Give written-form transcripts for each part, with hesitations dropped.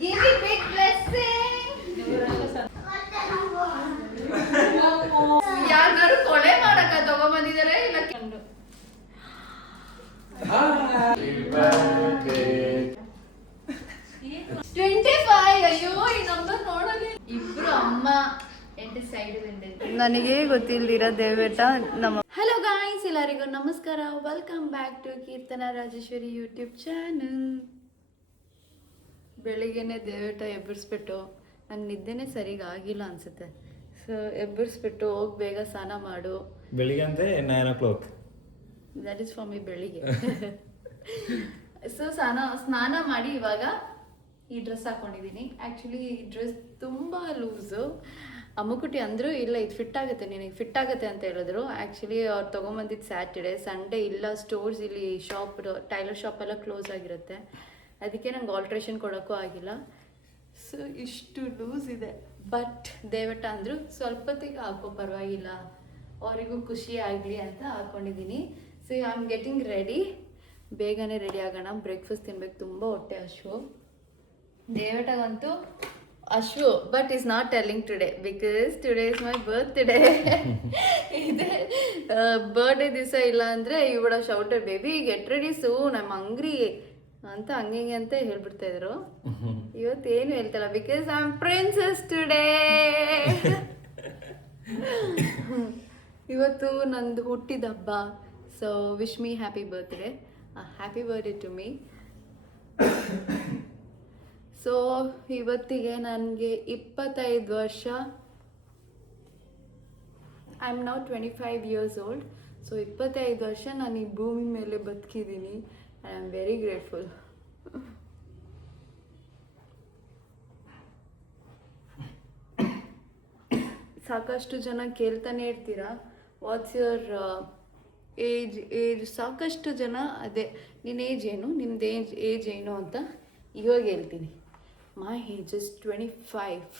Give me big blessing. ಯಾರು ಕೊಳೆ ಮಾಡಕ ತಗೊಂಡ್ಬಂದಿದ್ದಾರೆ ಇಲ್ಲ ಕಂಡು 25 ಅಯ್ಯೋ ಈ ನಂಬರ್ ನೋಡಲಿ ಇಬ್ರು ಅಮ್ಮ ಎಂಟು ಸೈಡ್ ನನಗೆ ಗೊತ್ತಿಲ್ದಿರ ದೇವೇಟ ನಮ್ಮ ಹಲೋ ಗಾಯ್ಸ್ ಎಲ್ಲರಿಗೂ ನಮಸ್ಕಾರ welcome back to Keerthana Rajeshwari YouTube channel. ಬೆಳಿಗ್ಗೆನೆ ದೇವೇಟ ಎಬ್ಬರಿಸ್ಬಿಟ್ಟು ನಂಗೆ ನಿದ್ದೆನೇ ಸರಿಗ ಆಗಿಲ್ಲ ಅನ್ಸುತ್ತೆ. ಸೊ ಎಬ್ಬರಿಸ್ಬಿಟ್ಟು ಹೋಗಿ ಬೇಗ ಸ್ನಾನ ಮಾಡು. ಬೆಳಿಗ್ಗೆ ಅಂದರೆ 9 o'clock. That is for me ಬೆಳಿಗ್ಗೆ. ಸೊ ಸ್ನಾನ ಮಾಡಿ ಇವಾಗ ಈ ಡ್ರೆಸ್ ಹಾಕೊಂಡಿದ್ದೀನಿ. ಆ್ಯಕ್ಚುಲಿ ಈ ಡ್ರೆಸ್ ತುಂಬ ಲೂಸು. ಅಮ್ಮುಕುಟಿ ಅಂದರು ಇಲ್ಲ ಇದು ಫಿಟ್ ಆಗುತ್ತೆ, ನಿನಗೆ ಫಿಟ್ ಆಗುತ್ತೆ ಅಂತ ಹೇಳಿದ್ರು. ಆ್ಯಕ್ಚುಲಿ ಅವ್ರು ತೊಗೊಂಬಂದಿದ್ದು ಸ್ಯಾಟರ್ಡೆ, ಸಂಡೇ ಇಲ್ಲ ಸ್ಟೋರ್ಸ್ ಇಲ್ಲಿ ಶಾಪ್ ಟೈಲರ್ ಶಾಪ್ ಎಲ್ಲ ಕ್ಲೋಸ್ ಆಗಿರುತ್ತೆ. ಅದಕ್ಕೆ ನಂಗೆ ಆಲ್ಟ್ರೇಷನ್ ಕೊಡೋಕ್ಕೂ ಆಗಿಲ್ಲ. ಸೊ ಇಷ್ಟು ಲೂಸ್ ಇದೆ. ಬಟ್ ದೇವಟ್ಟ ಅಂದರು ಸ್ವಲ್ಪ ಹೊತ್ತಿಗೆ ಹಾಕೋ ಪರವಾಗಿಲ್ಲ, ಅವರಿಗೂ ಖುಷಿ ಆಗಲಿ ಅಂತ ಹಾಕ್ಕೊಂಡಿದ್ದೀನಿ. So I am getting ready. ಬೇಗನೆ ರೆಡಿ ಆಗೋಣ, ಬ್ರೇಕ್ಫಾಸ್ಟ್ ತಿನ್ಬೇಕು, ತುಂಬ ಹೊಟ್ಟೆ ಹಶು. ದೇವಟಗಂತೂ ಹಶು, but is not telling today because today is my birthday. ಇದೆ ಬರ್ಡೇ ದಿವಸ ಇಲ್ಲ ಅಂದರೆ ಇವಳ ಶೌಟರ್ baby get ready soon I am hungry ಅಂತ ಹಂಗೆ ಅಂತ ಹೇಳ್ಬಿಡ್ತಾ ಇದ್ರು. ಇವತ್ತೇನು ಹೇಳ್ತಲ್ಲ because I am princess today. ಇವತ್ತು ನಂದು ಹುಟ್ಟಿದ ಹಬ್ಬ. So wish me happy birthday. Happy birthday to me. So ಇವತ್ತಿಗೆ ನನಗೆ 25 ವರ್ಷ. I am now 25 years old. So 25 ವರ್ಷ ನಾನು ಈ ಭೂಮಿ ಮೇಲೆ ಬದುಕಿದ್ದೀನಿ. I am very grateful. ಸಾಕಷ್ಟು ಜನ ಕೇಳ್ತಾನೆ ಇರ್ತೀರಾ ವಾಟ್ಸ್ ಯುವರ್ ಏಜ್. ಸಾಕಷ್ಟು ಜನ ಅದೇ ನಿನ್ನ ಏಜ್ ಏನು, ನಿಮ್ದು ಏಜ್ ಏನು ಅಂತ. ಇವಾಗ ಹೇಳ್ತೀನಿ, ಮೈ ಏಜ್ ಇಸ್ 25.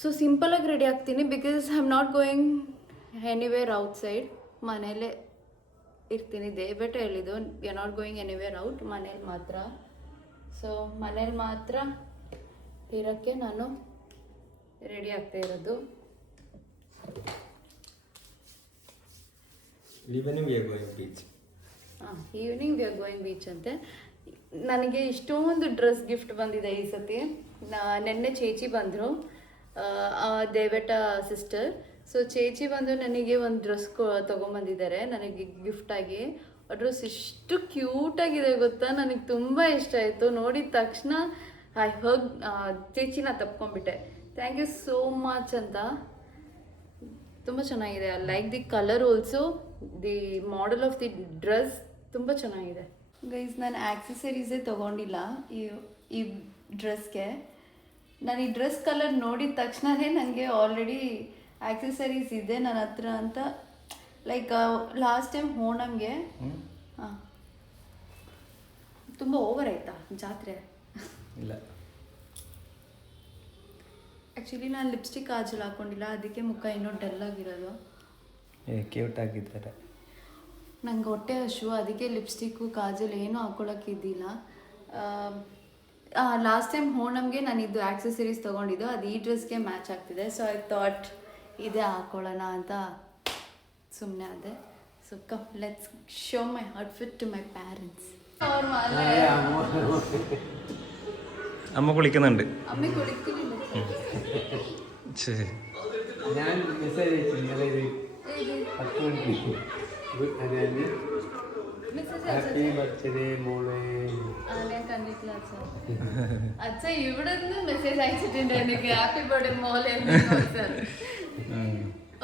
ಸೊ ಸಿಂಪಲಾಗಿ ರೆಡಿ ಆಗ್ತೀನಿ because I am not going anywhere outside. ಮನೇಲೇ ಇರ್ತೀನಿ. ದೇವೇಟ ಹೇಳಿದ್ದು we are not going anywhere out, ಮನೇಲಿ ಮಾತ್ರ. ಸೊ ಮನೇಲಿ ಮಾತ್ರ ಇರೋಕ್ಕೆ ನಾನು ರೆಡಿ ಆಗ್ತಾ ಇರೋದು. Evening we are going beach. Evening we are going beach ಅಂತೆ. ನನಗೆ ಇಷ್ಟೊಂದು ಡ್ರೆಸ್ ಗಿಫ್ಟ್ ಬಂದಿದೆ ಈ ಸತಿ. ನೆನ್ನೆ ಚೇಚಿ ಬಂದರು, ದೇವೇಟ ಸಿಸ್ಟರ್. ಸೊ ಚೇಚಿ ಬಂದು ನನಗೆ ಒಂದು ಡ್ರೆಸ್ ತೊಗೊಂಬಂದಿದ್ದಾರೆ ನನಗೆ ಗಿಫ್ಟಾಗಿ. ಆ ಡ್ರೆಸ್ ಇಷ್ಟು ಕ್ಯೂಟಾಗಿದೆ ಗೊತ್ತಾ, ನನಗೆ ತುಂಬ ಇಷ್ಟ ಆಯಿತು. ನೋಡಿದ ತಕ್ಷಣ ಐ ಹಗ್ ಚೇಚಿನ ತಪ್ಕೊಂಡ್ಬಿಟ್ಟೆ. ಥ್ಯಾಂಕ್ ಯು ಸೋ ಮಚ್ ಅಂತ. ತುಂಬ ಚೆನ್ನಾಗಿದೆ. I like the colour also, the model of the dress ತುಂಬ ಚೆನ್ನಾಗಿದೆ. ಗೈಸ್ ನಾನು ಆ್ಯಕ್ಸಸರೀಸೇ ತೊಗೊಂಡಿಲ್ಲ ಈ ಡ್ರೆಸ್ಗೆ. ನಾನು ಈ ಡ್ರೆಸ್ ಕಲರ್ ನೋಡಿದ ತಕ್ಷಣವೇ ನನಗೆ ಆಲ್ರೆಡಿ ಆ್ಯಕ್ಸಸರೀಸ್ ಇದೆ ನನ್ನ ಹತ್ರ ಅಂತ. ಲೈಕ್ ಲಾಸ್ಟ್ ಟೈಮ್ ಓಣಮ್ಗೆ ತುಂಬ ಓವರ್ ಆಯಿತಾ ಜಾತ್ರೆ? ಇಲ್ಲ, ಆ್ಯಕ್ಚುಲಿ ನಾನು ಲಿಪ್ಸ್ಟಿಕ್ ಕಾಜಲ್ ಹಾಕ್ಕೊಂಡಿಲ್ಲ, ಅದಕ್ಕೆ ಮುಖ ಇನ್ನೂ ಡಲ್ ಆಗಿರೋದು. ಕ್ಯೂಟ್ ಆಗಿದ್ದಾರೆ. ನಂಗೆ ಹೊಟ್ಟೆ ಹಶು, ಅದಕ್ಕೆ ಲಿಪ್ಸ್ಟಿಕ್ಕು ಕಾಜಲ್ ಏನೂ ಹಾಕ್ಕೊಳಕ್ಕಿದ್ದಿಲ್ಲ. ಲಾಸ್ಟ್ ಟೈಮ್ ಓಣಮ್ಗೆ ನಾನು ಇದು ಆ್ಯಕ್ಸಸರೀಸ್ ತೊಗೊಂಡಿದ್ದು, ಅದು ಈ ಡ್ರೆಸ್ಗೆ ಮ್ಯಾಚ್ ಆಗ್ತಿದೆ. ಸೊ ಐ ಥಾಟ್ ಇದೇ ಹಾಕ್ಕೊಳ್ಳೋಣ ಅಂತ ಸುಮ್ಮನೆ ಅದೇ. So come let's show my outfit to my parents. അമ്മ കുളിക്കുന്നുണ്ട്. അമ്മ കുളിക്കുന്നില്ല. ഞാൻ മെസ്സേജ് അയച്ചു ഹാപ്പി ബർത്ത്ഡേ മോളെ. ഞാൻ കണ്ടിട്ടില്ല അച്ഛ. ഇവിടെ നിന്ന് മെസ്സേജ് അയച്ചിട്ടുണ്ട് എനിക്ക് ഹാപ്പി ബർത്ത്ഡേ മോളെ.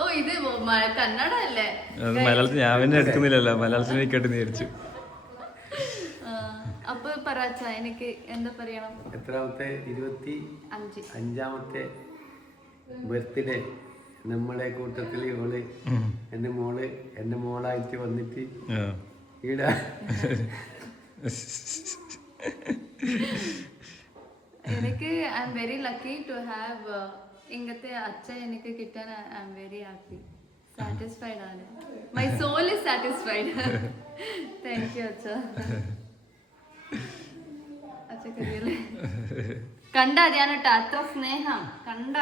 ഓ ഇത് കന്നഡ അല്ലേ? മലയാളത്തിൽ ഞാൻ പിന്നെ എടുക്കുന്നില്ലല്ലോ, മലയാളത്തിൽ കേട്ട് വിചാരിച്ചു. അപ്പൊ പറച്ച എനിക്ക് എന്താ പറയണം? എത്രാമത്തെ? 25ാമത്തെ ബർത്ത്ഡേ നമ്മളെ കൂട്ടത്തിൽ ഓള് എന്റെ മോളായിട്ട് വന്നിട്ട് ഈടാ. എനിക്ക് I am very lucky to have ഇങ്ങനത്തെ അച്ഛ എനിക്ക് കിട്ടാൻ. I am very happy, satisfied ആണ്. My soul is satisfied. Thank you അച്ഛ. ಆಗ್ತಿದೆಯಲ್ಲ. കണ്ട ധ്യാനട്ട അത്ര സ്നേഹം കണ്ട.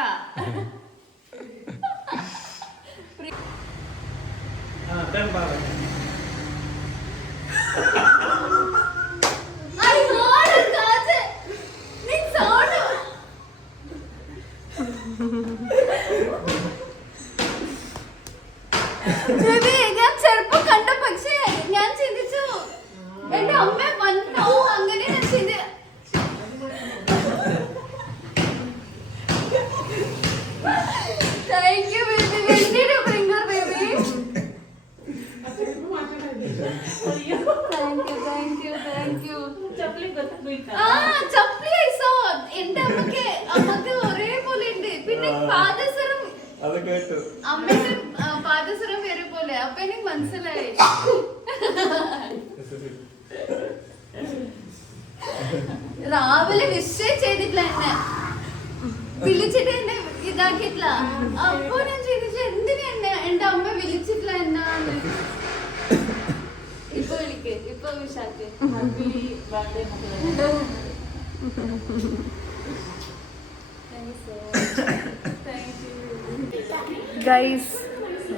ഞാൻ ചെറുപ്പം കണ്ട, പക്ഷേ ഞാൻ ചിന്തിച്ചു എന്റെ അമ്മ വന്നോ, അങ്ങനെ ഞാൻ ചിന്തി. Thank you, baby. When did you bring her, baby? Thank you. Chapli I saw. എന്റെ അമ്മക്ക് ഒരേപോലെ ഉണ്ട്. പിന്നെ പാദസരം അമ്മയുടെ പാദസരം വേറെ പോലെ. അപ്പൊ എനിക്ക് മനസ്സിലായി. രാവിലെ വിഷയം ചെയ്തിട്ടില്ല, എന്നെ വിളിച്ചിട്ട് എന്നെ ഇതാക്കിയിട്ടില്ല. അപ്പൊ ഞാൻ ചെയ്തിട്ടില്ല, എന്തിനാ എന്റെ അമ്മ വിളിച്ചിട്ടില്ല എന്നാണ്. ഇപ്പൊ വിളിക്ക്, ഇപ്പൊ വിഷാക്ക്. ಗೈಸ್,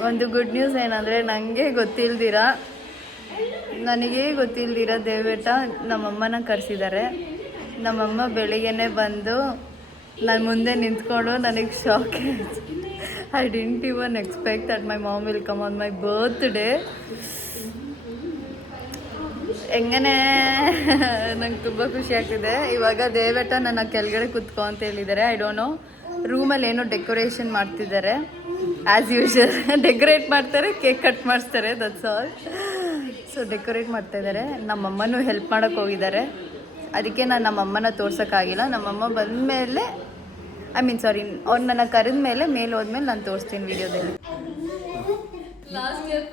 ಒಂದು ಗುಡ್ ನ್ಯೂಸ್ ಏನಂದರೆ, ನನಗೆ ಗೊತ್ತಿಲ್ದಿರ ದೇವೇಟ ನಮ್ಮಮ್ಮನ ಕರೆಸಿದ್ದಾರೆ. ನಮ್ಮಮ್ಮ ಬೆಳಿಗ್ಗೆನೆ ಬಂದು ನನ್ನ ಮುಂದೆ ನಿಂತ್ಕೊಂಡು ನನಗೆ shock. I didn't even expect that my mom will come on my birthday. ಹೆಂಗನೇ ನಂಗೆ ತುಂಬ ಖುಷಿ ಆಗ್ತಿದೆ. ಇವಾಗ ದೇವೇಟ ನನ್ನ ಕೆಳಗಡೆ ಕುತ್ಕೊ ಅಂತ ಹೇಳಿದ್ದಾರೆ. ಐ ಡೋಂಟ್ ನೋ, ರೂಮಲ್ಲಿ ಏನೋ ಡೆಕೋರೇಷನ್ ಮಾಡ್ತಿದ್ದಾರೆ. ಆ್ಯಸ್ ಯೂಶುವಲ್ ಡೆಕೋರೇಟ್ ಮಾಡ್ತಾರೆ, ಕೇಕ್ ಕಟ್ ಮಾಡಿಸ್ತಾರೆ, ದಟ್ಸ್ ಆಲ್. ಸೊ ಡೆಕೋರೇಟ್ ಮಾಡ್ತಾಯಿದ್ದಾರೆ. ನಮ್ಮಮ್ಮನೂ ಹೆಲ್ಪ್ ಮಾಡೋಕ್ಕೆ ಹೋಗಿದ್ದಾರೆ. ಅದಕ್ಕೆ ನಾನು ನಮ್ಮಮ್ಮನ ತೋರ್ಸೋಕ್ಕಾಗಿಲ್ಲ. ನಮ್ಮಮ್ಮ ಬಂದಮೇಲೆ, ಅವ್ರು ನನ್ನ ಕರೆದ ಮೇಲೆ ಹೋದ್ಮೇಲೆ ನಾನು ತೋರಿಸ್ತೀನಿ ವಿಡಿಯೋದಲ್ಲಿ. ಲಾಸ್ಟ್ ಇಯರ್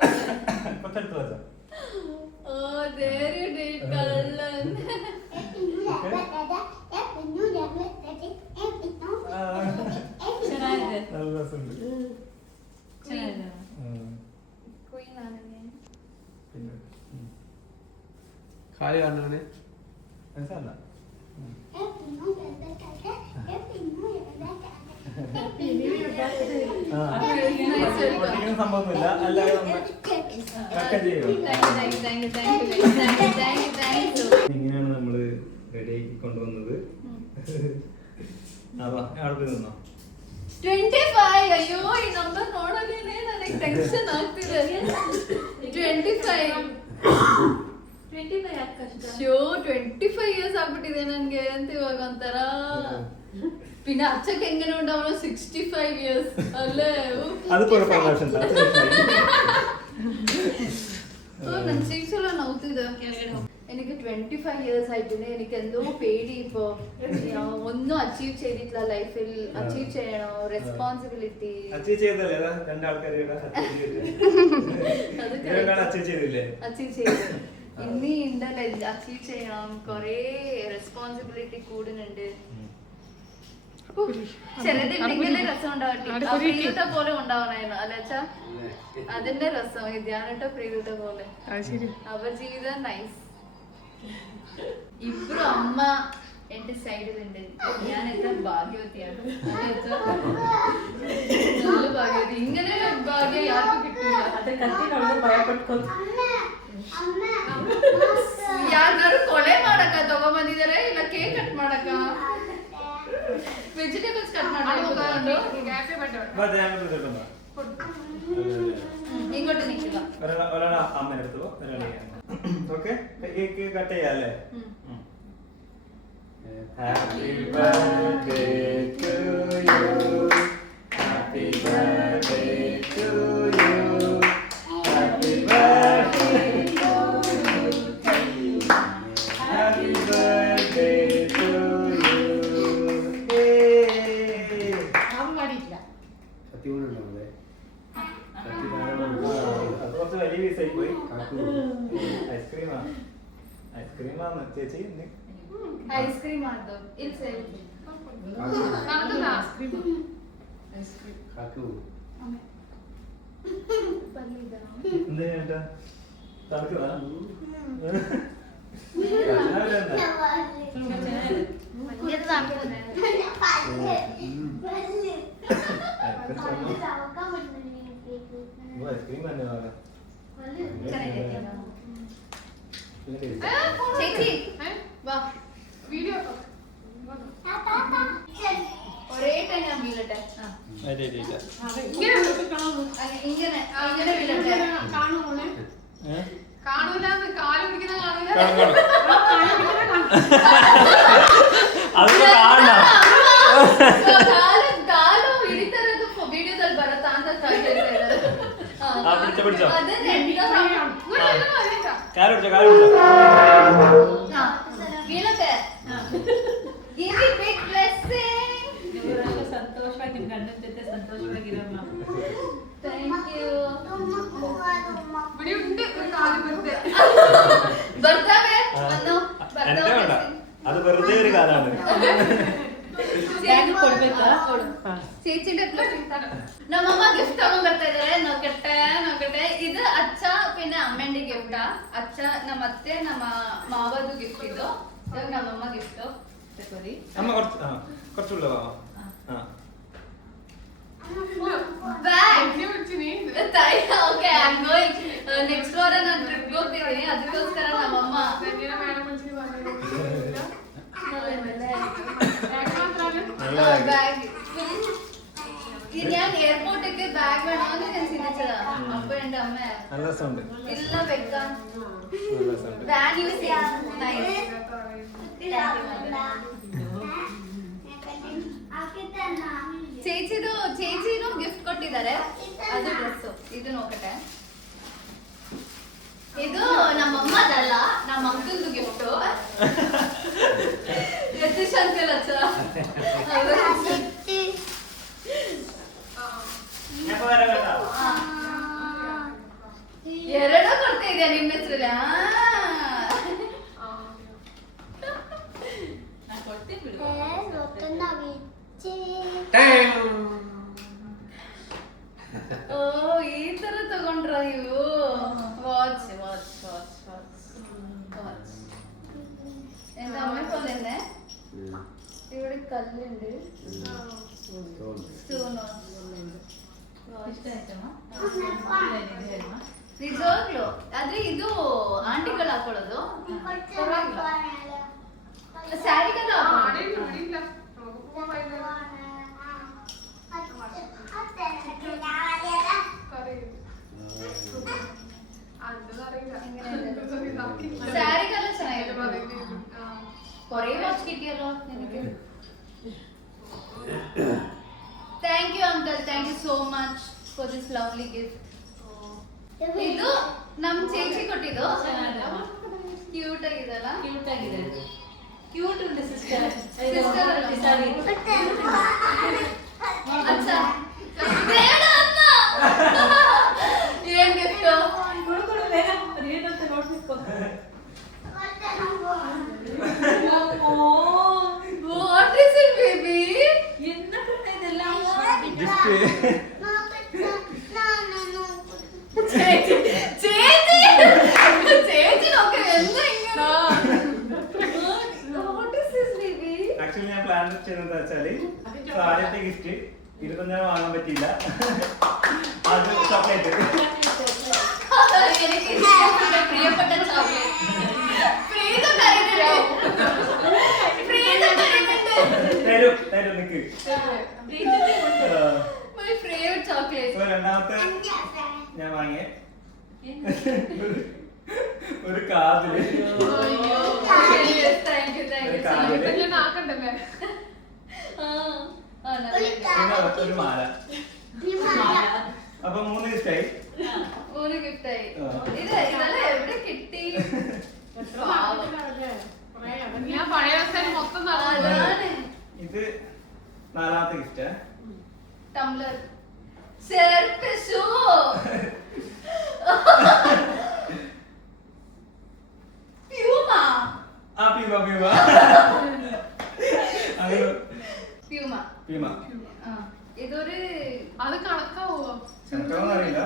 ಖಾಲಿ ಅನ್ನೋನೆ ഇങ്ങനെയാണ് നമ്മള് റെഡിയാക്കി കൊണ്ടുവന്നത്. 25. ಅಯ್ಯೋ, ಈ ನಂಬರ್ ನೋಡೋದೇನೆ ನನಗೆ ಟೆನ್ಷನ್ ಆಗ್ತಿದೆ. 25 25 ಇಯರ್ಸ್ ಆಗ್ಬಿಟ್ಟಿದೆ ನನಗೆ ಅಂತ ಇವಾಗ ಒಂಥರ. പിന്നെ അച്ഛക്ക് എങ്ങനെ ഉണ്ടാവണം 65 years അല്ലേ? ನನ್ನ ಚೀಕ್ಸ್ ಎಲ್ಲ ನೋವ್ತಿದೆ. എനിക്ക് 25 years ആയിട്ടുണ്ട്. എനിക്ക് എന്തോ പേടി ഇപ്പോ. ഒന്നും അച്ചീവ് ചെയ്തിട്ടില്ല ലൈഫിൽ. അച്ചീവ് ചെയ്യണോ, റെസ്പോൺസിബിലിറ്റി അച്ചീവ് ചെയ്തു. ഇനി ഉണ്ടല്ലോ അച്ചീവ് ചെയ്യണം. കൊറേ റെസ്പോൺസിബിലിറ്റി കൂടുന്നുണ്ട്. ചിലതുണ്ടെങ്കിലേ രസം ഉണ്ടാവട്ടെ. പ്രീതിട്ട പോലെ ഉണ്ടാവണായിരുന്നു അല്ലേച്ചാ, അതിന്റെ രസം. ധ്യാനിട്ട പ്രീതിട്ട പോലെ അവർ ജീവിതം നൈസ്. ഇപ്പഴും അമ്മ എന്റെ സൈഡിലുണ്ട്. ഞാൻ എത്ര ഭാഗ്യവതിയാണ്. നല്ല ഭാഗ്യവതി. ഇങ്ങനെ ഭാഗ്യം ആർക്കും കിട്ടില്ല. ಯಾರು ಕೊಲೆ ಮಾಡಕ ತಗೊಂಡ್ಬಂದಿದ್ದಾರೆ, ಇಲ್ಲ ಕೇಕ್ ಕಟ್ ಮಾಡಕ, ವೆಜಿಟೇಬಲ್ಸ್ ಕಟ್ ಮಾಡ್ಕೊಂಡು ഇങ്ങോട്ട് നിൽക്കുക. അമ്മേനെടുത്തു. ഓക്കെ, കേക്ക് കട്ട് ചെയ്യാല്ലേ? Happy birthday to you, happy birthday to you, happy birthday ഐസ്ക്രീമാണ് ചേച്ചി. ഐസ്ക്രീം ആണോ? എന്താ തണുക്കുവാ? ചേച്ചി വാ വീഡിയോ ഒരേ ടൈം ഞാൻ വീഴട്ടെ ഇങ്ങനെ ഇങ്ങനെ വീഴട്ടെ കാണൂലെന്ന് കാല് പിടിക്കുന്ന കാണൂല ಕಾಲು ಹಿಡಿತಾರದು ವಿಡಿಯೋದಲ್ಲಿ ಬರತ್ತಾ ಅಂತ ಸಂತೋಷವಾಗಿ ನಿಮ್ ಗಂಡನ ಜೊತೆ ಸಂತೋಷವಾಗಿರಮ್ಮ. Thank you. ಬಿಡಿ ಉಂಟು ಕಾಲು ಬರುತ್ತೆ ಬರ್ತವೆ അത് വെറുതെ ഒരു കാലാണ്. ചേച്ചിന്റെ ನಮ್ಮಮ್ಮ ಗಿಫ್ಟ್ ತಗೊಂಡ್ ಬರ್ತಾ ಇದಾರೆ. ನೋಕಟ್ಟೆ ಇದು ಅಚ್ಚ ಪಿನ್ನ ಅಮ್ಮಂಡಿ ಗಿಫ್ಟ್. ಅಚ್ಚ ನಮ್ಮ ಅತ್ತೆ ನಮ್ಮ ಮಾವದು ಗಿಫ್ಟ್ ಇದು. ಇವಾಗ ನಮ್ಮಮ್ಮ ಗಿಫ್ಟ್ ತಗೋರಿ. അമ്മ കുറച്ചുള്ള ಬ್ಯಾಗ್ ತಾಯಿ. Okay I am going next ವಾರ ನಾನು ಟ್ರಿಪ್ ಹೋಗ್ತಿದ್ದೀನಿ. ಅದಕ್ಕೋಸ್ಕರ ನಮ್ಮಮ್ಮ ബാഗ് ഞാൻ എയർപോർട്ടിലേക്ക് ബാഗ് വേണമെന്ന് ഞാൻ ചിന്തിച്ചതാ. അപ്പൊ എന്റെ അമ്മ നല്ല സൗണ്ട് ഇല്ല വെക്കാം നല്ല സൗണ്ട് വാൻ യൂസ് ചെയ്യാം. ചേച്ചിನೂ ಗಿಫ್ಟ್ ಕೊಟ್ಟಿದ್ದಾರೆ. ಅದು ಡ್ರೆಸ್ ಇದು ನೋಕಟ್ಟೆ. ಇದು ನಮ್ಮಮ್ಮದಲ್ಲ, ನಮ್ಮ ಅಂಕಲ್ದು ಗಿಫ್ಟ್. ಯತೀಶ್ ಅಂಕಲ್ ಅಚ್ಚ ಎರಡೂ ಕೊಡ್ತಾ ಇದೆಯಾ ನಿಮ್ಮ ಹೆಸರಲ್ಲಿ? ಓ ಈ ತರ ತಗೊಂಡ್ರ ನೀವು? വാച്ച് എന്റെ അമ്മയ്ക്കൊന്നും തന്നെ ഇവിടെ കല്ലുണ്ട്. ನಿಜವಾಗ್ಲು ಆದ್ರೆ ಇದು ಆಂಟಿಗಳು ಹಾಕೊಳ್ಳೋದು. ಸ್ಯಾರಿಗೆಲ್ಲ ಸ್ಯಾರಿಗೆಲ್ಲ ಚೆನ್ನಾಗಿದೆ. ಕೊರೇ ವಾಚ್ ಕಿಟ್ಟಿಯಲ್ಲ ನನಗೆ. Thank you uncle, thank you so much for this lovely gift. ಇದು ನಮ್ ಚೇಚಿ ಕೊಟ್ಟಿದ್ದು. ಕ್ಯೂಟ್ ಆಗಿದೆಲ್ಲ. ಕ್ಯೂಟ್ ಆಗಿದೆ. ಕ್ಯೂಟ್ ಉಂಟು ಸಿಸ್ಟರ್. ಅಚ್ಚಾ ಬೇಡ ಅಮ್ಮ. ಏನ್ ಗಿಫ್ಟ್? ಕೊಡು ಬೇಗ. ಅದೇನಂತ ನೋಡ್ಬೇಕು. What is it baby? என்ன ಇದೆಲ್ಲ ಗಿಫ್ಟ್ ചേച്ചി നോക്ക് എന്താ ഇങ്ങനെ? What is this baby? Actually ഞാൻ പ്ലാൻ ചെയ്തത് വെച്ചാല് ആദ്യത്തെ ഗിഫ്റ്റ് ഇതിപ്പോ ഞാൻ വാങ്ങാൻ പറ്റിയില്ല. അത് ചോക്ലേറ്റ്. എനിക്ക് പ്രിയപ്പെട്ട ചോക്ലേറ്റ്. പ്രീത കരയുന്നുണ്ട്. തരും നിക്ക്. My favorite chocolate. രണ്ടാമത്തെ ഞാൻ വാങ്ങിയ ഒരു കാതില്. താങ്ക് യു ഇതെല്ലാം ആക്കണ്ടല്ലേ പിന്നെ ഒരു മാല. അപ്പൊ 3 ഗിഫ്റ്റായി. 3 ഗിഫ്റ്റായി. ഇതെല്ലാം എവിടെ കിട്ടി? ഞാൻ പഴയ ദിവസം മൊത്തം അതാണ് ഇത് 4ാമത്തെ ഗിഫ്റ്റ്. ടംബ്ലർ. ചെറുപ്പ് ഷൂ. പ്യൂമ. ആ പ്യൂമ ഇതൊരു അത് കണക്കാവോ? ചെറുക്കണമെന്ന് അറിയില്ല.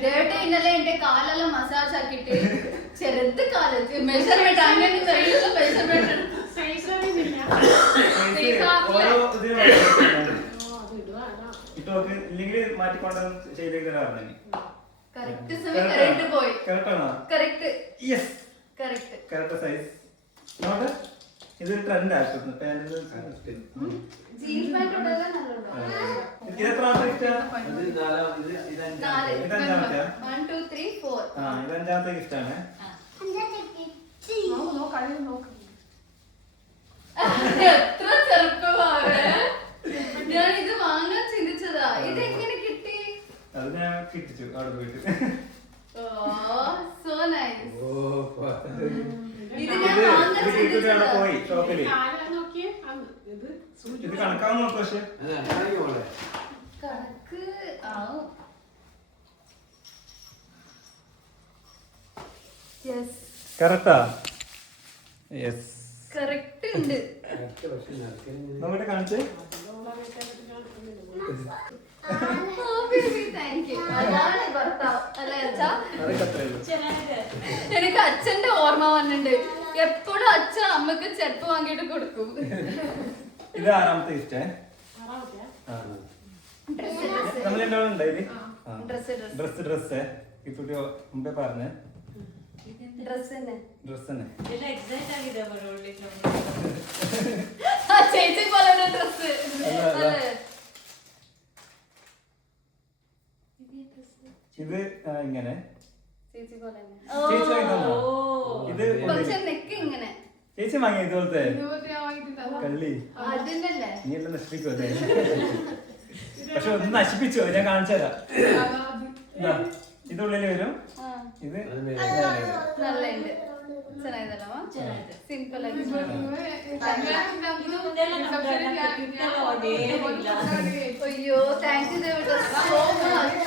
ഡേട്ട് ഇന്നലെ എന്റെ കാലെല്ലാം മസാജ് ആക്കിട്ട് ചെറുത് കാല് മെഷർമെന്റ് അങ്ങനെ മെഷർമെന്റ് ഓരോ ഇതിനും ഇട്ടോക്ക് ഇല്ലെങ്കിൽ മാറ്റിക്കൊണ്ട് ചെയ്തേക്ക് തരാറുണ്ട്. കറക്റ്റ് സമയം കറക്റ്റ് പോയി. കറക്റ്റാണോ? Correct. Yes correct correct size note ഇതൊരു ട്രെൻഡ് ആക്കുന്നു പാന്റ് ജീൻസ് പാന്റ് ഉള്ളതെല്ലാം നല്ലോണം ഇത് എത്ര ഇഷ്ടം അത് നാലാമത് ഇത് നാല് ഇത് അഞ്ചാമത്തെ 1 2 3 4 ഇത് അഞ്ചാമത്തെ ഗിഫ്റ്റ് ആണ് നോക്ക് എത്ര ചെറുപ്പമാണ് ഞാൻ ഇത് വാങ്ങാൻ ചിന്തിച്ചതാ ഇത് എങ്ങനെ കിട്ടി അത് ഞാൻ കിട്ടിച്ചു അവിടെ പോയിട്ട് ഓ സോ നൈസ് ഓ ഇത് ഞാൻ വാങ്ങാൻ അവിടെ ചിന്തിച്ചതാ പോയി ഷോപ്പില് കാലം നോക്കിയേ ഇത് ഇത് കണക്കാവുന്ന നോക്ക് പക്ഷെ മോളെ കണക്ക് ആവും യെസ് കറക്റ്റാ യെസ് കറക്റ്റ് ഉണ്ട് അടുത്ത വർഷം നടക്കുന്നത് നമ്മുടെ കാണിച്ച് താങ്ക് യു അതാണ് ഭർത്താവ് അല്ലേ അച്ഛാ അതൊക്കെ അത്രേ ഉള്ളൂ ಚೆನ್ನಾಗಿದೆ എനിക്ക് അച്ഛന്റെ ഓർമ്മ വന്നിട്ടുണ്ട് എപ്പോഴും അച്ഛൻ അമ്മക്ക് ചെരുപ്പ് വാങ്ങിയിട്ട് കൊടുക്കും ഇത് ആറാമത്തെ ഗിഫ്റ്റ് നമ്മൾ രണ്ടാളും ഉണ്ടായില്ലേ ഡ്രസ് ഡ്രസ് ഇപ്പൊ മുമ്പേ പറഞ്ഞ ഡ്രസ് തന്നെ ഡ്രസ് തന്നെ ಎಲ್ಲ ಎಕ್ಸೈಟ್ ಆಗಿದೆ ಬರೋಳ್ಳಿಕ್ಕೆ ആ ചേച്ചി പോലെ ഡ്രസ് അല്ല. ഇത് ഇങ്ങനെ ചേച്ചി പോലെ ചേച്ചി വാങ്ങി തന്നോ? ഇത് പക്ഷെ നെക്ക് ഇങ്ങനെ ചേച്ചി വാങ്ങിയ ഇതുപോലത്തെ ഇതുപോലത്തെ ഞാൻ വാങ്ങിയിട്ടുണ്ടാവും. കള്ളി അതിനല്ലേ നീ എല്ലാം നശിപ്പിക്കുമല്ലേ പക്ഷെ ഒന്ന് നശിപ്പിച്ചോ ഞാൻ കാണിച്ചു തരാം അതാ അത്. ഇതാ ഇതുള്ളിൽ വരും ആ, ഇത് അത് മേലെ. നല്ലുണ്ട് ಚೆನ್ನಾಗಿದಲ್ಲವ ಸಿಂಪಲ್ ಆಗಿ ಅಯ್ಯೋ thank you Devata so much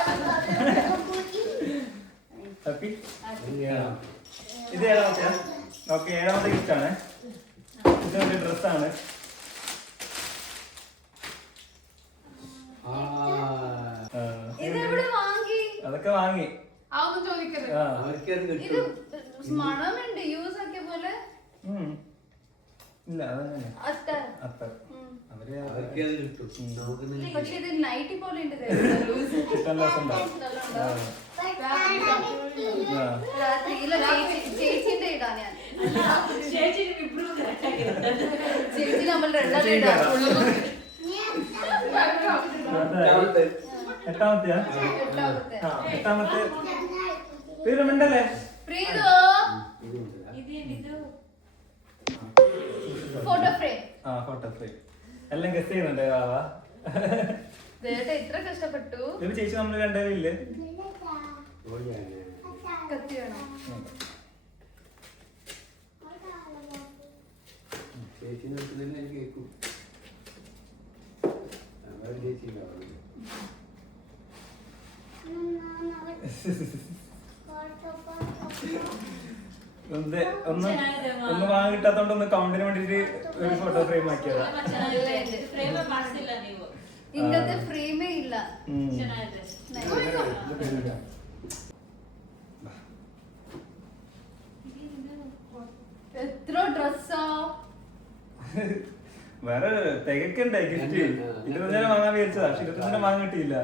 happy ഇത് ഏഴാമത്തെ ഓക്കെ ഏഴാമത്തെ ഗിഫ്റ്റ് ആണ് ഇത് ഒരു ഡ്രസ്സാണ് ആ ഇതെവിടെ വാങ്ങി അതൊക്കെ വാങ്ങി അതൊന്നും ചോദിക്കരുത്. ആ അവർക്കത് ഇത് കിട്ടും മണമുണ്ട് യൂസ് ആക്കിയ പോലെ ഉം. ഇല്ല അതങ്ങനെ അത്ത അത്ര അവര് അവർക്കത് കിട്ടും നമുക്ക് പക്ഷെ ഇത് നൈറ്റി പോലെ ഉണ്ട് ലൂസ് ചിക്കൻ ഗ്ലാസ് ഉണ്ടാവും ആ. രാത്രി ഇല്ല ചേച്ചിന്റെ ഇടാ ഞാൻ ചേച്ചി ഇಬ್ರು ಕರೆಕ್ಟ್ ಆಗಿರುತ್ತೆ ചേച്ചി നമ്മൾ രണ്ടാളും ഇടാ എട്ടാമത്തെ എട്ടാമത്തെയാ എട്ടാമത്തെ ആ എട്ടാമത്തെ പേരുണ്ടല്ലേ പ്രീതു ഇതുണ്ട് ಇದೇನಿದು ഫോട്ടോ ഫ്രെയിം ആ ഫോട്ടോ ഫ്രെയിം എല്ലാം ഗസ് ചെയ്യുന്നുണ്ട് വാവാ ദേട്ട ഇത്ര കഷ്ടപ്പെട്ടു ഇത് ചേച്ചി നമ്മൾ രണ്ടുപേരില്ലേ ഓടിയാണ് കത്തി വേണം ചേച്ചി നോക്കുന്നതിന് എനിക്ക് കേൾക്കും അവർ ചേച്ചി ഉണ്ടാവും ഒന്ന് ഒന്ന് വാങ്ങാൻ കിട്ടാത്തോണ്ട് ഒന്ന് കൗണ്ടിന് വേണ്ടിട്ട് ഒരു ഫോട്ടോ ഫ്രെയിം ആക്കിയതാ ತುಂಬಾ ಚೆನ್ನಾಗಿದೆ ಫ್ರೇಮ್ ಮಾಡಿಸಿಲ್ಲ ನೀವು ഇങ്ങനത്തെ ഫ്രെയിമേ ഇല്ല ഉം. ಚೆನ್ನಾಗಿದೆ എത്ര ഡ്രസ്സാ വേറെ തികക്കണ്ടേ ഗിഫ്റ്റ് ഇരുപതിനായിരം വാങ്ങാൻ വിചാരിച്ചതാ പക്ഷെ ഇരുപത്തിനായിരം വാങ്ങാൻ കിട്ടിയില്ല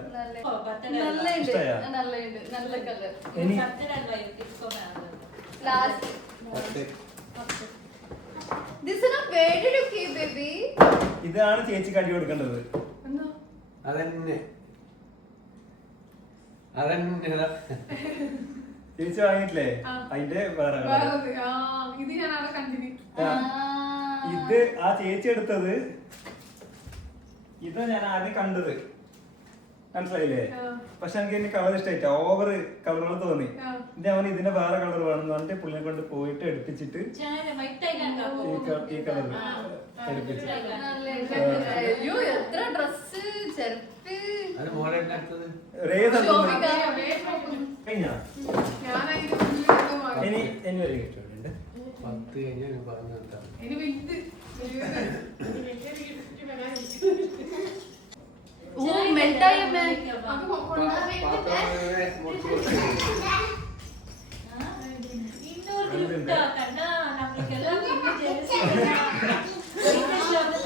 നല്ലുണ്ട് ഇഷ്ടായോ? നല്ലുണ്ട് നല്ല കളർ ഇനി ಬರ್ತಡೇ ಅಲ್ವಾ ಇವತ್ತು ಇಟ್ಕೊಂಬರೋದು ലാസ്റ്റ് പത്ത് this is not very lucky baby ഇതാണ് ചേച്ചിക്ക് അടി കൊടുക്കേണ്ടത് എന്താ? അതന്നെ അതന്നെ ചേച്ചി വാങ്ങിയിട്ടില്ലേ ആ. അതിന്റെ വേറെ വേറെ colour. ഒന്ന്. ആ, ഇത് ഞാൻ അവിടെ കണ്ടിന്. ആ. ഇത് ആ ചേച്ചി എടുത്തത് ഇതാ ഞാൻ ആദ്യം കണ്ടത് മനസ്സിലായില്ലേ ആ. പക്ഷെ എനിക്ക് ഇതിന്റെ കളർ ഇഷ്ടമായിട്ടാ ഓവർ കളറുകൾ തോന്നി ആ. ഇത് അവൻ ഇതിന്റെ വേറെ കളർ വേണമെന്ന് പറഞ്ഞിട്ട് പുള്ളിനെ കൊണ്ട് പോയിട്ട് എടുപ്പിച്ചിട്ട് ಚೆನ್ನಾಗಿದೆ ವೈಟ್ ಟೈಗರ್ ഈ കളർ എടുപ്പിച്ചു അയ്യോ എത്ര ഡ്രസ് ചെരുപ്പ് അത് മോളെ അടുത്തത് ഒരേ സ്ഥലത്ത് ശോഭിക. കഴിഞ്ഞാ ഞാൻ അതിന്റെ ഉള്ളിൽ എന്തോ വാങ്ങി. ഇനി ഒരു ഗിഫ്റ്റ് ഉണ്ട് 10 കഴിഞ്ഞാൽ ഞാൻ പറഞ്ഞു നിർത്താം ഇനി വലുത്. ഓ മെൽട്ടായി അമ്മേ അത് കൊണ്ടുവന്ന് ಇನ್ನೂರು ಗಿಫ್ಟ್ ಕಣ್ಣ ನಮ್ಗೆಲ್ಲ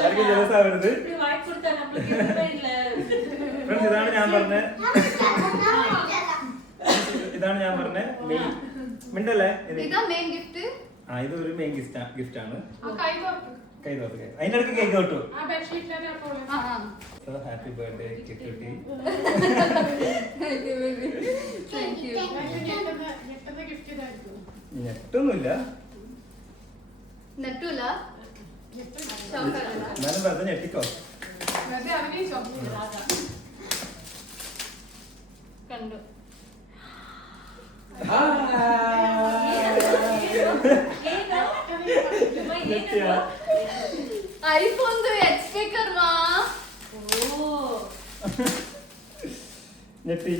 ആർക്കും jealous ആവരുത് വാങ്ങി കൊടുത്താൽ നമ്മൾക്ക് ಇಲ್ಲ ഫ്രണ്ട്സ് ഇതാണ് ഞാൻ പറഞ്ഞ ഇതാണ് ഞാൻ പറഞ്ഞ മെയിൻ മിണ്ടല്ലേ ഇത് ഇതാ മെയിൻ ഗിഫ്റ്റ് ഇത് ഒരു മെയിൻ ഗിഫ്റ്റ് ആണ്. ആ കൈ തുറക്ക്. കൈ തോർത്ത് അതിന്റെ അടുത്ത് കേക്ക് കിട്ടു. ആ ബെഡ്ഷീറ്റിലാണ് അപ്പോൾ സോ ഹാപ്പി ബർത്ത്ഡേ കിട്ടി. Thank you baby, thank you. ഞെട്ടുന്ന ഗിഫ്റ്റ് ഇതായിരിക്കും. ഞെട്ടൊന്നുമില്ല, നെട്ടൂല എന്നാലും വെറുതെ ഞെട്ടിക്കോ. വെറുതെ അഭിനയിച്ചോ? കണ്ടു. ಐಫೋನ್ ಎಚ್ ಸ್ಪೀಕರ್ ಮಾ. ഞെട്ടി.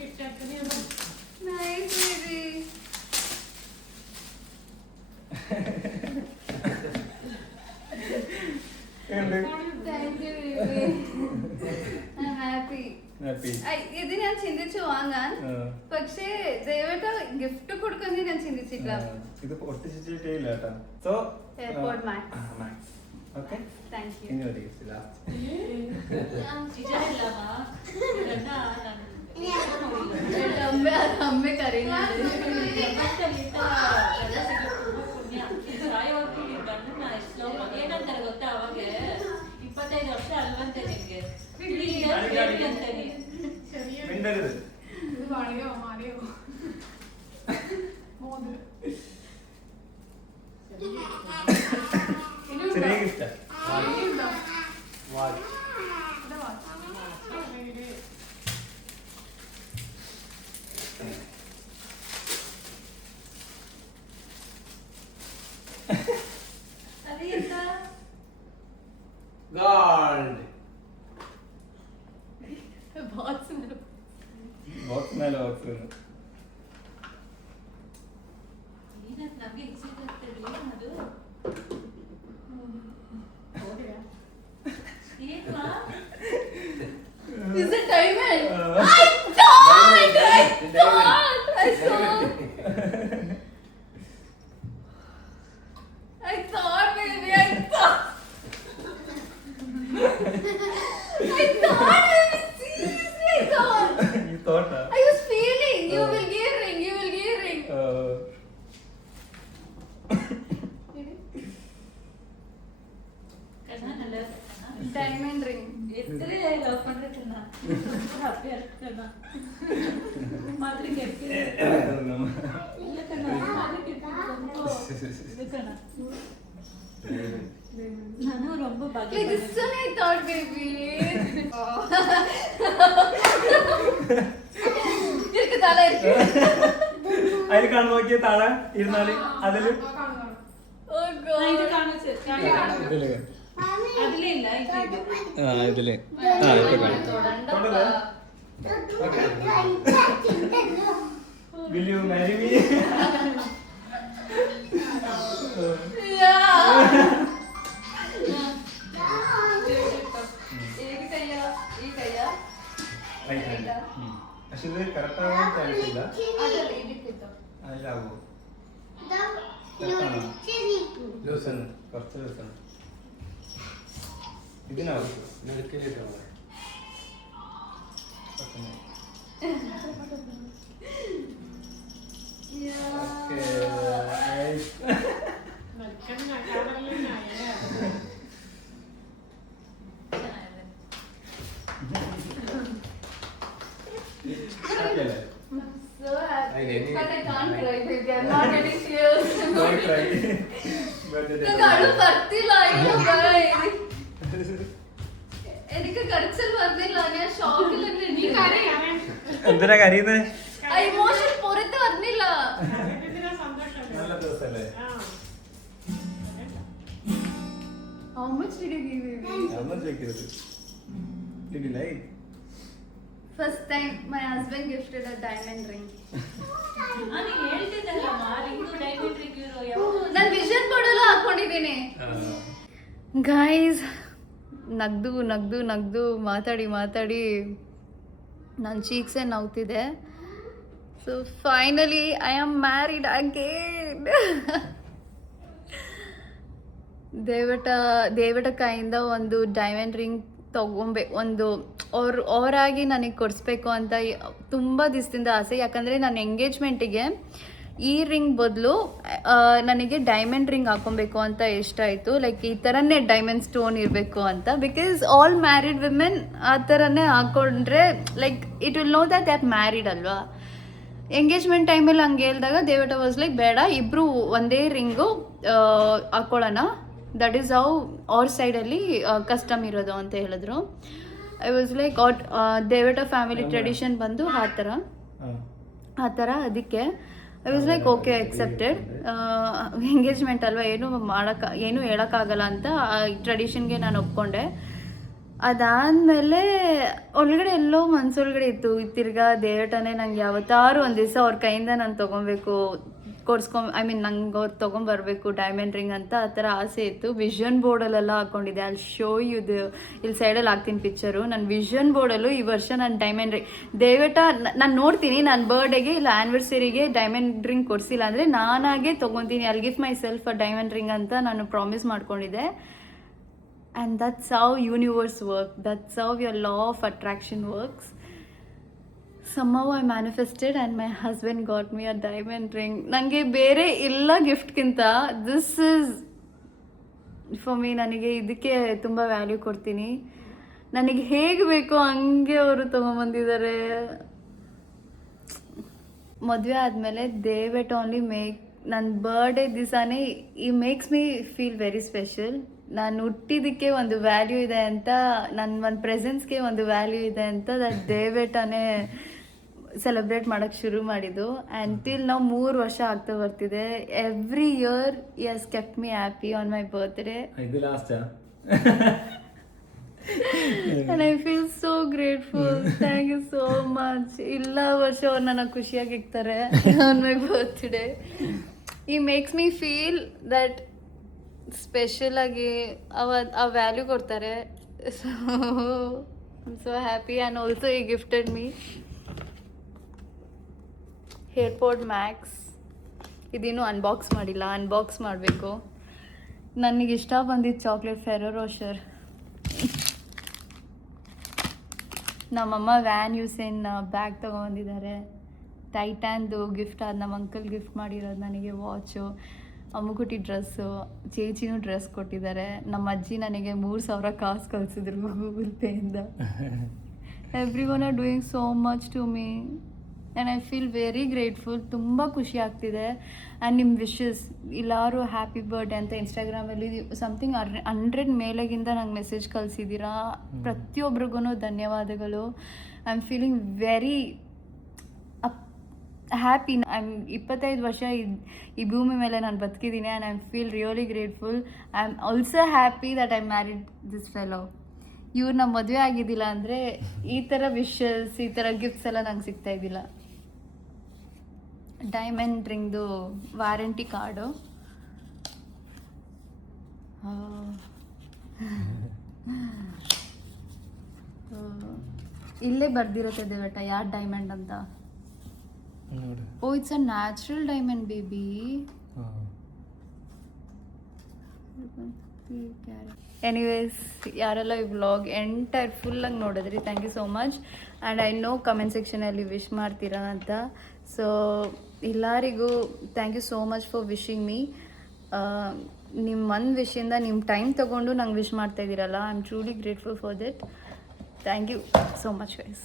ഗിഫ്റ്റ് ആക്കുന്നത് nice baby. Thank you baby, I am happy. ഇത് ഞാൻ ചിന്തിച്ചു വാങ്ങാൻ, പക്ഷേ ദയവായിട്ട് ഗിഫ്റ്റ് കൊടുക്കുന്നത് ഞാൻ ചിന്തിച്ചില്ല. ഇത് ഒട്ടിച്ചിട്ടേ ഇല്ല കേട്ടോ. So AirPod Max. Okay, thank you. ഇനി ഒരു ഗിഫ്റ്റ് ലാസ്റ്റ്. ಅಮ್ಮೆ ಕರೀನಂತೆ. ಏನಂತಾರೆ ಗೊತ್ತಾ, ಅವಾಗ 25 ವರ್ಷ ಅಲ್ವಂತೆ ನಿಮ್ಗೆ. മിണ്ടരുത്. ഇത് വളയോ മാലയോ മോതിരം. ചെറിയ ഗിഫ്റ്റാ. ഇനിയുണ്ടോ? വാച്ച്. ഇതാ വാച്ച്. ഗോൾഡ്. ಬಾಕ್ಸ್ ಬಾಕ್ಸ್ ಮೇಲೆ ಬಾಕ್ಸ್. ನಮ್ಗೆ ಎಕ್ಸೈಟ್ ಆಗ್ತದೆ ಅದು. ಏನಾ Is it diamond? Uh, I thought! I thought, baby, I thought. Seriously, I thought. You thought that? I was feeling you will give ring, you will give ring. Diamond ring. ಎತ್ತರೆ love ಪண்றதுனா happy ಆಗ್ತದಾ ಮಾತ್ರ ಕೆಟ್ಟಿ ಇಲ್ಲ ಕಣ ಮಾತ್ರ ಕೆಟ್ಟಿ ಕಣ ನಾನು ரொம்ப Like Bhagya this one I thought, baby. ഇരിക്ക് താഴെ ഇരിക്ക്. അതിൽ കാണു നോക്കിയ താഴെ ഇരുന്നാല് അതില് Oh God. ಇದು ಕಾಣಿಸುತ್ತೆ അതിലേ ಇಲ್ಲ ಇದು ഇതില് തൊടണ്ടപ്പാ. Will you marry me? Yeah. ഏത് കയ്യാ? ഈ കയ്യാ? പക്ഷെ ഇത് കറക്റ്റ് ആവാൻ ചാൻസ് ഇല്ല. അതല്ല, ഇതിക്കിട്ടോ. അതിലാവോ? ലൂസൺ. കുറച്ച് ദിവസം ഇതിനാവും. നടുക്കിലിട്ടോ. Yeah. Okay. Happy അല്ലേ? So happy. I But I can't cry, baby. I'm not getting tears. Don't cry. ನಂಗೆ ಅಳು ಬರ್ತಿಲ್ಲ, ಅಯ್ಯೋ ಬಾಯ್. എനിക്ക് കരച്ചിൽ വരുന്നില്ല, ഞാൻ ഷോക്കിലല്ലേ. നീ കരയാ? എന്തിനാ കരയുന്നത്? ആ ഇമോഷൻ പുറത്ത് വരുന്നില്ല. ഇതിനാ സന്തോഷം. നല്ല ദിവസമല്ലേ? How much did you give, baby? ഒന്നും ചോദിക്കരുത്. Did you like? First time my husband gifted a diamond ring. ನಾನು ಹೇಳ್ತಿದ್ದಲ್ಲ ರಿಂಗು ಡೈಮಂಡ್ ರಿಂಗ್ ಇರೋ ಯಾವಾಗ ನಾನು ವಿಷನ್ ಬೋರ್ಡಲ್ಲೂ ಹಾಕೊಂಡಿದ್ದೀನಿ. ಗೈಸ್, ನಗ್ದು ನಗ್ದು ನಗ್ದು ಮಾತಾಡಿ ಮಾತಾಡಿ ನನ್ನ ಚೀಕ್ಸೇ ನೋವ್ತಿದೆ. So finally I am married again. Devata ಕೈಯಿಂದ ಒಂದು ಡೈಮಂಡ್ ರಿಂಗ್ ಒಂದು ಅವರಾಗಿ ನನಗೆ ಕೊಡಿಸ್ಬೇಕು ಅಂತ ತುಂಬ ದಿವಸದಿಂದ ಆಸೆ. ಯಾಕಂದರೆ ನನ್ನ ಎಂಗೇಜ್ಮೆಂಟಿಗೆ ಈ ರಿಂಗ್ ಬದಲು ನನಗೆ ಡೈಮಂಡ್ ರಿಂಗ್ ಹಾಕೊಬೇಕು ಅಂತ ಇಷ್ಟ ಆಯಿತು. ಲೈಕ್ ಈ ಥರನೇ ಡೈಮಂಡ್ ಸ್ಟೋನ್ ಇರಬೇಕು ಅಂತ. ಬಿಕಾಸ್ ಆಲ್ ಮ್ಯಾರಿಡ್ ವಿಮೆನ್ ಆ ಥರನೇ ಹಾಕ್ಕೊಂಡ್ರೆ like it will know that they are married ಅಲ್ವಾ. ಎಂಗೇಜ್ಮೆಂಟ್ ಟೈಮಲ್ಲಿ ಹಂಗೆ ಹೇಳಿದಾಗ ದೇವಟ ವಾಸ್ ಲೈಕ್ ಬೇಡ, ಇಬ್ಬರು ಒಂದೇ ರಿಂಗು ಹಾಕ್ಕೊಳ್ಳೋಣ, ದಟ್ ಈಸ್ ಹೌ ಅವ್ರ ಸೈಡಲ್ಲಿ ಕಸ್ಟಮ್ ಇರೋದು ಅಂತ ಹೇಳಿದ್ರು. I was like Devata family tradition ಬಂದು ಆ ಥರ ಅದಕ್ಕೆ I was like okay accepted. Engagement ಅಲ್ವಾ, ಏನು ಹೇಳೋಕ್ಕಾಗಲ್ಲ ಅಂತ ಟ್ರೆಡಿಷನ್ಗೆ ನಾನು ಒಪ್ಕೊಂಡೆ. ಅದಾದಮೇಲೆ ಒಳಗಡೆ ಎಲ್ಲೋ ಮನಸ್ಸೊಳಗಡೆ ಇತ್ತು, ತಿರ್ಗಾ ದೇವಟನೇ ನಂಗೆ ಯಾವತ್ತಾರು ಒಂದು ದಿವಸ ಅವ್ರ ಕೈಯಿಂದ ನಾನು ತೊಗೊಬೇಕು, ನಂಗೆ ಅವ್ರು ತೊಗೊಂಬರ್ಬೇಕು ಡೈಮಂಡ್ ರಿಂಗ್ ಅಂತ ಆ ಥರ ಆಸೆ ಇತ್ತು. ವಿಷನ್ ಬೋರ್ಡಲ್ಲೆಲ್ಲ ಹಾಕ್ಕೊಂಡಿದ್ದೆ. ಅಲ್ಲಿ ಶೋ ಇದು ಇಲ್ಲಿ ಸೈಡಲ್ಲಿ ಹಾಕ್ತೀನಿ ಪಿಕ್ಚರು. ನನ್ನ ವಿಷನ್ ಬೋರ್ಡಲ್ಲೂ ಈ ವರ್ಷ ನಾನು ಡೈಮಂಡ್ ರಿಂಗ್ ದೇವಟ ನಾನು ನೋಡ್ತೀನಿ, ನನ್ನ ಬರ್ಡೇಗೆ ಇಲ್ಲ ಆ್ಯನಿವರ್ಸರಿಗೆ ಡೈಮಂಡ್ ರಿಂಗ್ ಕೊಡಿಸಿಲ್ಲ ಅಂದರೆ ನಾನಾಗೆ ತೊಗೊತೀನಿ. I will give myself a diamond ring ಅಂತ ನಾನು ಪ್ರಾಮಿಸ್ ಮಾಡ್ಕೊಂಡಿದ್ದೆ. And that's how universe works. That's how your law of attraction works. Somehow I manifested and my husband got me a diamond ring. ನನಗೆ ಬೇರೆ ಎಲ್ಲ ಗಿಫ್ಟ್ಗಿಂತ this is for me. ನನಗೆ ಇದಕ್ಕೆ ತುಂಬ value ಕೊಡ್ತೀನಿ. ನನಗೆ ಹೇಗೆ ಬೇಕೋ ಹಂಗೆ ಅವರು ತೊಗೊಂಬಂದಿದ್ದಾರೆ. ಮದುವೆ ಆದಮೇಲೆ ದೇ ವೆಟ್ ಓನ್ಲಿ ಮೇಕ್ ನನ್ನ ಬರ್ಡೇ ದಿವಸನೇ ಈ makes me feel very special. ನಾನು ಹುಟ್ಟಿದ್ದಕ್ಕೆ ಒಂದು ವ್ಯಾಲ್ಯೂ ಇದೆ ಅಂತ, ನನ್ನ ಒಂದು ಪ್ರೆಸೆನ್ಸ್ಗೆ ಒಂದು ವ್ಯಾಲ್ಯೂ ಇದೆ ಅಂತ ದೇವೇಟನೇ ಸೆಲೆಬ್ರೇಟ್ ಮಾಡೋಕ್ಕೆ ಶುರು ಮಾಡಿದ್ದು. ಆ್ಯಂಟಿಲ್ ನಾವು 3 ವರ್ಷ ಆಗ್ತಾ ಬರ್ತಿದೆ. ಎವ್ರಿ ಇಯರ್ ಈ has kept me happy on my birthday. ಇದು last and I feel so grateful. Thank you so much. ಇಲ್ಲ ವರ್ಷ ಅವ್ರು ನನ್ನ ಖುಷಿಯಾಗಿ ಇರ್ತಾರೆ on my birthday. He makes me feel that special ಆಗಿ ಆ ವ್ಯಾಲ್ಯೂ ಕೊಡ್ತಾರೆ. So I am so happy. And also ಈ ಗಿಫ್ಟೆಡ್ ಮೀ ಏರ್ಪೋರ್ಟ್ ಮ್ಯಾಕ್ಸ್. ಇದಿನ್ನೂ ಅನ್ಬಾಕ್ಸ್ ಮಾಡಿಲ್ಲ, ಅನ್ಬಾಕ್ಸ್ ಮಾಡಬೇಕು. ನನಗೆ ಇಷ್ಟ ಬಂದಿದ್ದು ಚಾಕ್ಲೇಟ್ ಫೆರೋ ರೋಷರ್. ನಮ್ಮಮ್ಮ ವ್ಯಾನ್ ಯೂಸೇನ್ ಬ್ಯಾಗ್ ತೊಗೊಂಡಿದ್ದಾರೆ. ಟೈಟ್ಯಾನ್ದು ಗಿಫ್ಟ್ ಅದು ನಮ್ಮ ಅಂಕಲ್ ಗಿಫ್ಟ್ ಮಾಡಿರೋದು ನನಗೆ ವಾಚು. ಅಮ್ಮುಗುಟಿ ಡ್ರೆಸ್ಸು, ಚೇಚಿನೂ ಡ್ರೆಸ್ ಕೊಟ್ಟಿದ್ದಾರೆ. ನಮ್ಮ ಅಜ್ಜಿ ನನಗೆ 3,000 ಕಾಸು ಕಳಿಸಿದ್ರು ಗೂಗಲ್ ಪೇಯಿಂದ. Everyone are doing so much to me and I feel very grateful. ತುಂಬ ಖುಷಿ ಆಗ್ತಿದೆ. ಆ್ಯಂಡ್ ನಿಮ್ಮ ವಿಶಸ್ ಎಲ್ಲರೂ ಹ್ಯಾಪಿ ಬರ್ಡೇ ಅಂತ ಇನ್ಸ್ಟಾಗ್ರಾಮಲ್ಲಿ ಸಮಥಿಂಗ್ 100 ಮೇಲೆಗಿಂತ ನಂಗೆ ಮೆಸೇಜ್ ಕಳಿಸಿದ್ದೀರಾ. ಪ್ರತಿಯೊಬ್ರಿಗೂ ಧನ್ಯವಾದಗಳು. I am feeling very happy. I am 25 ವರ್ಷ ಈ ಭೂಮಿ ಮೇಲೆ ನಾನು ಬದುಕಿದ್ದೀನಿ. And I am feel really grateful. I am also happy that I married this fellow. ಇವ್ರು ನಮ್ಮ ಮದುವೆ ಆಗಿದ್ದಿಲ್ಲ ಅಂದರೆ ಈ ಥರ ವಿಶಸ್, ಈ ಥರ ಗಿಫ್ಟ್ಸ್ ಎಲ್ಲ ನಂಗೆ ಸಿಗ್ತಾ ಇದ್ದಿಲ್ಲ. ಡೈಮಂಡ್ ರಿಂಗ್ದು ವಾರಂಟಿ ಕಾರ್ಡು. ಇಲ್ಲೇ ಬರ್ದಿರುತ್ತೆ ದೇವಟ ಯಾರು ಡೈಮಂಡ್ ಅಂತ. Oh it's a natural diamond baby. Anyways, ಯಾರೆಲ್ಲ ಈ ವ್ಲಾಗ್ ಎಂಟೈರ್ ಫುಲ್ಲಾಗಿ ನೋಡಿದ್ರಿ, thank you so much. And I know comment ಸೆಕ್ಷನಲ್ಲಿ ವಿಶ್ ಮಾಡ್ತೀರಾ ಅಂತ. ಸೊ ಎಲ್ಲರಿಗೂ thank you so much for wishing me. ನಿಮ್ಮ ಒಂದು ವಿಷಯಿಂದ ನಿಮ್ಮ ಟೈಮ್ ತೊಗೊಂಡು ನಂಗೆ ವಿಶ್ ಮಾಡ್ತಾ ಇದ್ದೀರಲ್ಲ, I am truly grateful for that. Thank you so much guys.